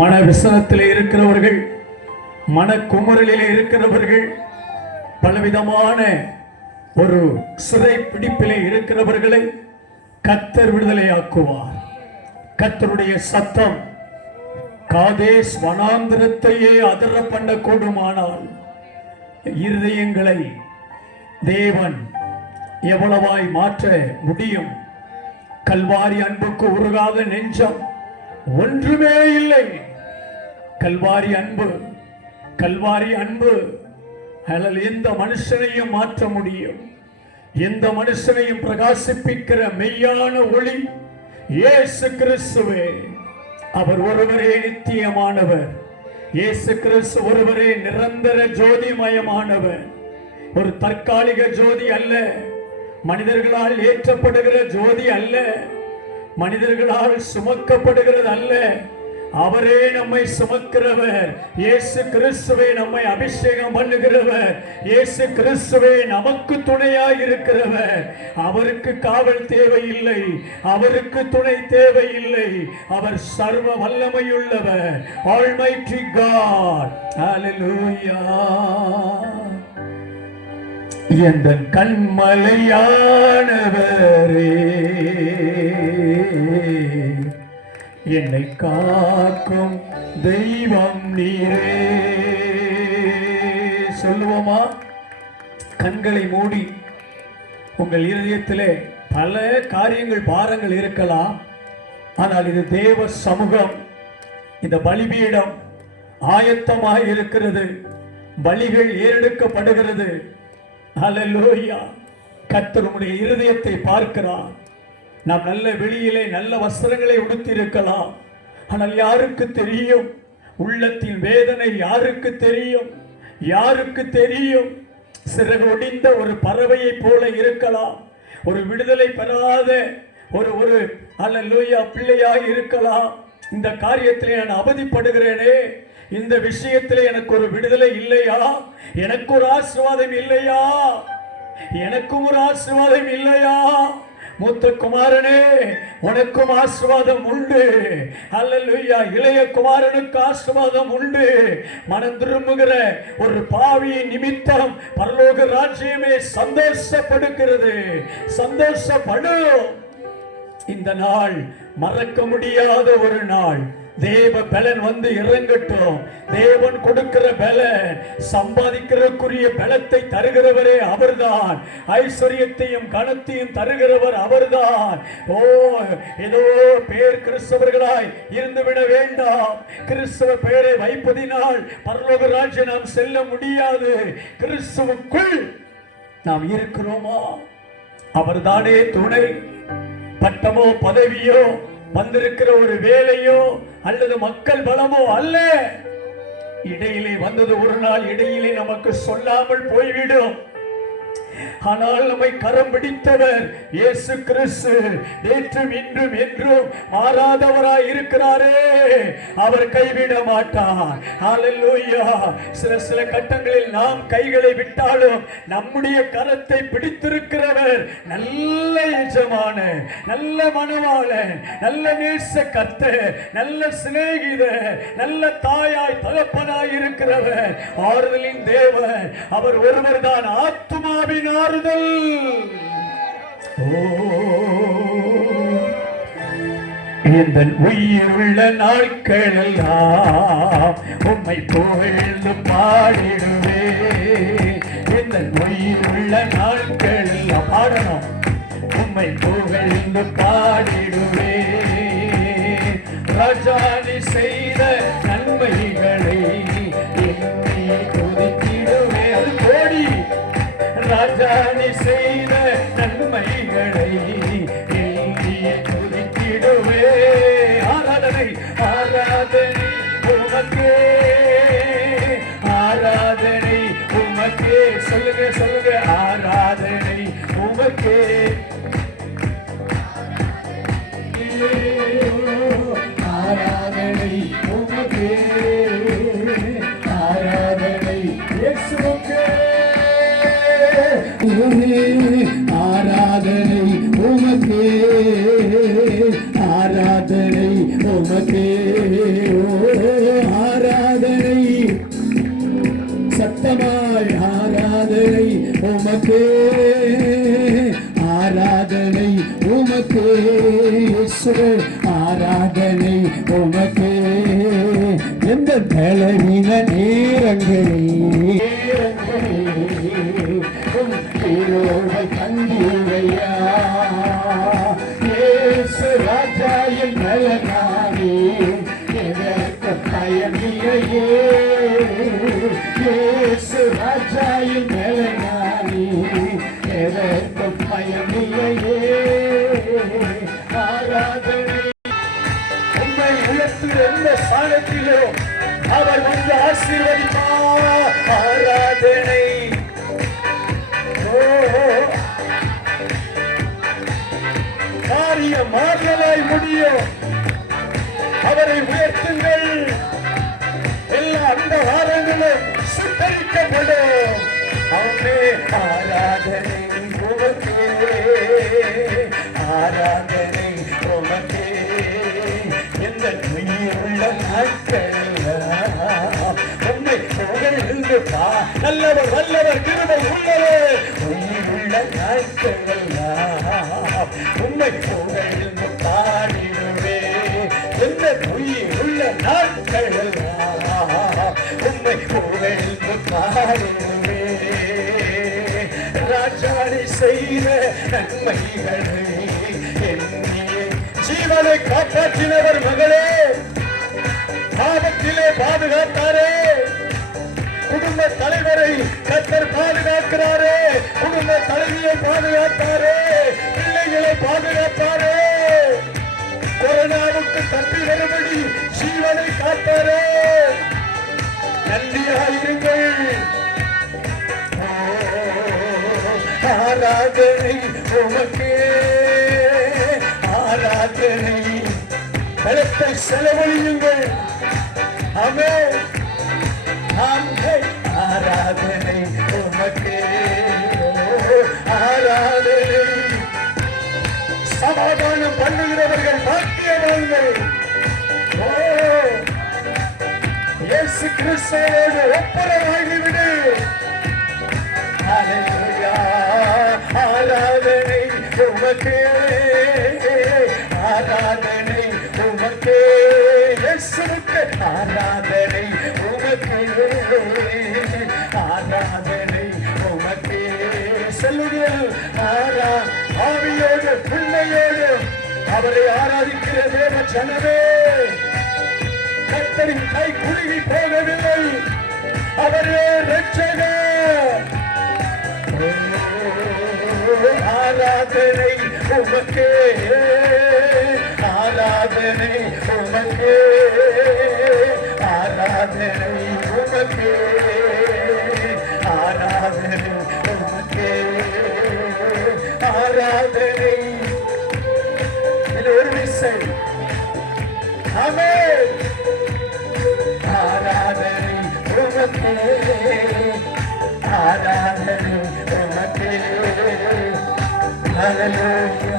மன விசனத்திலே இருக்கிறவர்கள், மன குமுறலிலே இருக்கிறவர்கள், பலவிதமான ஒரு சிறை பிடிப்பிலே இருக்கிறவர்களை கர்த்தர் விடுதலையாக்குவார். கர்த்தருடைய சத்தம் காதேஸ் வனாந்திரத்தையே அதர பண்ண கூடுமானால் இருதயங்களை தேவன் எவ்வளவாய் மாற்ற முடியும்? கல்வாரி அன்புக்கு உருகாத நெஞ்சம் ஒன்றுமே இல்லை. கல்வாரி அன்பு, கல்வாரி அன்பு எந்த மனுஷனையும் மாற்ற முடியும். எந்த மனுஷனையும் பிரகாசிப்பிக்கிற மெய்யான ஒளி இயேசு கிறிஸ்துவே. அவர் ஒருவரே நித்தியமானவர். இயேசு கிறிஸ்து ஒருவரே நிரந்தர ஜோதிமயமானவர். ஒரு தற்காலிக ஜோதி அல்ல, மனிதர்களால் ஏற்றப்படுகிற ஜோதி அல்ல, மனிதர்களால் சுமக்கப்படுகிறது அல்ல. அவரே நம்மை சுமக்கிறவர். இயேசு கிறிஸ்துவே நம்மை அபிஷேகம் பண்ணுகிறவர். இயேசு கிறிஸ்துவே நமக்கு துணையாய் இருக்கிறவர். அவருக்கு காவல் தேவையில்லை, அவருக்கு துணை தேவையில்லை. அவர் சர்வ வல்லமையுள்ளவர். Almighty God. ஹல்லேலூயா. எந்த கண்மலையானவரே, என்னை காக்கும் தெய்வம் நீரே. சொல்லுவோமா? கண்களை மூடி உங்கள் இருதயத்திலே பல காரியங்கள், பாரங்கள் இருக்கலாம். ஆனால் இது தேவ சமூகம். இந்த பலிபீடம் ஆயத்தமாக இருக்கிறது. பலிகள் ஏறெடுக்கப்படுகிறது. ஹல்லேலூயா. கர்த்தர் உம்முடைய இருதயத்தை பார்க்கிறார். நாம் நல்ல வெளியிலே நல்ல வஸ்திரங்களை உடுத்திருக்கலாம். ஆனால் யாருக்கு தெரியும்? உள்ளத்தின் வேதனை யாருக்கு தெரியும்? யாருக்கு தெரியும்? சிறகு ஒடிந்த ஒரு பறவையை போல இருக்கலாம். ஒரு விடுதலை பெறாத ஒரு ஹல்லேலூயா பிள்ளையாய் இருக்கலாம். இந்த காரியத்திலே நான் அவதிப்படுகிறேனே, இந்த விஷயத்திலே எனக்கு ஒரு விடுதலை இல்லையா? எனக்கு ஒரு ஆசீர்வாதம் இல்லையா? எனக்கும் ஒரு ஆசீர்வாதம் இல்லையா? மூத்த குமாரனே, உனக்கும் ஆசீர்வாதம் உண்டு. ஹல்லேலூயா. இளைய குமாரனுக்கு ஆசீர்வாதம் உண்டு. மனம் திரும்புகிற ஒரு பாவியின் நிமித்தம் பரலோக ராஜ்யமே சந்தோஷப்படுகிறது. சந்தோஷப்படும். இந்த நாள் மறக்க முடியாத ஒரு நாள். தேவ பலன் வந்து இறங்கட்டும். தேவன் கொடுக்கிற பலன், சம்பாதிக்கிறதுக்குரிய பலத்தை தருகிறவரே அவர்தான். ஐஸ்வர்யத்தையும் கனத்தையும் தருகிறவர் அவர்தான். ஓ, ஏதோ பேர் கிறிஸ்தவர்களாய் இருந்துவிட வேண்டாம். கிறிஸ்தவ பெயரை வைப்பதினால் பரலோக ராஜ்யம் நாம் செல்ல முடியாது. கிறிஸ்துவுக்குள் நாம் இருக்கிறோமா? அவர்தானே துணை. பட்டமோ பதவியோ, வந்திருக்கிற ஒரு வேலையோ அல்லது மக்கள் பலமோ அல்ல. இடையிலே வந்தது ஒரு நாள் இடையிலே நமக்கு சொல்லாமல் போய்விடும். ஆனால் நம்மை கரம் பிடித்தவர் இயேசு கிறிஸ்து நேற்றும் இன்றும் என்றும் மாறாதவராய் இருக்கிறாரே. அவர் கைவிட மாட்டார். ஹல்லேலூயா. சில கட்டங்களில் நாம் கைகளை விட்டாலும் நம்முடைய கரத்தை பிடித்திருக்கிறவர் நல்ல எஜமான, நல்ல மணவாளன், நல்ல நேச கர்த்தர், நல்ல சிநேகிதர், நல்ல தாயாய் தகப்பனாய் இருக்கிறவர், ஆறுதலின் தேவன். அவர் ஒருவர் தான் ஆத்துமாவின் ஆறுதல். இந்த உயிருள்ள நாட்களெல்லாம் உம்மை புகழ்ந்து பாடிடுவே. இந்த உயிருள்ள நாட்களெல்லாம் பாடணும். உம்மை புகழ்ந்து பாடிடுவே. ராஜானி செய்த நன்மைகளை எண்ணி துதித்திடுவே. அது கோடி. ராஜானி செய்த நன்மைகளை எண்ணிய துதித்திடுவே. ஆராதனை, ஆராதனை உமக்கே, ஆராதனை உமக்கே. சொல்லுங்க, சொல்லுங்க. ஆராதனை உமக்கே, ஆராதனை உமக்கே, ஆராதனை இயேசுவுக்கே. ஆராதனை உமக்கே, ஆராதனை உமக்கே. உமக்கே ஆராதனை உமக்கே இயேசுவே ஆராதனை உமக்கே எந்த பலவீன நேரங்களில் கண்டியா இயேசு ராஜா என் பலனானே எதற்கு பயமில்லையே இயேசு ராஜா என் பலனானே எதற்கு பயமில்லையே ஆராதனை உண்மை உயர்த்துகிற எந்த ஸ்தானத்திலோ அவர் வந்து ஆசீர்வதிப்பார் ஆராதனை காரியம் மாறலாய் முடியும் அவரை உயர்த்துங்கள் எல்லா அந்த வாரங்களும் சுத்தரிக்கப்படும் அவனே ஆராதனை உமக்கே ஆராதனை உமக்கே எந்த உயிருள்ள நாட்கள் உண்மை புகழ்ந்து நல்லவர் வல்லவர் கிருபை உள்ளவர் உயிருள்ள நாட்கள் உண்மை புகழ்ந்து பாடிடுவே எந்த உயிருள்ள நாட்கள் உண்மை புகழ்ந்து பாடிடுவே ராஜாணி செய்த நன்மைகளை எண்ணியே ஜீவனை காப்பாற்றினவர் மகளே பாவத்திலே பாதுகாத்தாரே குடும்ப தலைவரை கர்த்தர் பாதுகாக்கிறாரே குடும்ப தலைவியை பாதுகாத்தாரே பிள்ளைகளை பாதுகாத்தாரே கொரோனாவுக்கு தப்பி வரும்படி ஜீவனை காத்தாரே நன்றியாயிருங்கள் ஆராதனை உமக்கே ஆராதனை பலத்தை செலவழியுங்கள் ஆமென் ஆமென் ஆராதனை உமக்கே ஆராதனை சமாதானம் பண்ணுகிறவர்கள் பாக்கியவான்கள் இயேசு கிறிஸ்துவோடு ஒப்புரவாகிவிடு ஹல்லேலூயா ஆராதனை உமக்கே ஆராதனை உமக்கே இயேசுவுக்கு ஆராதனை உமக்கே ஆராதனை உமக்கே சொல்லுங்கள் ஆவியோடு உண்மையோடு அவரை ஆராதிக்கிற தேவ ஜனமே கர்த்தரின் கை குறுகி போகவில்லை அவரே இரட்சகர் ஆராதனை உமக்கே ஆராதனை உமக்கே ஆராதனை உமக்கே ஆராதனை உமக்கே ஆராதனை இது ஒரு விசை ஆமென் ஆராதனை உமக்கே ஆராதனை உமக்கே ஹல்லேலூயா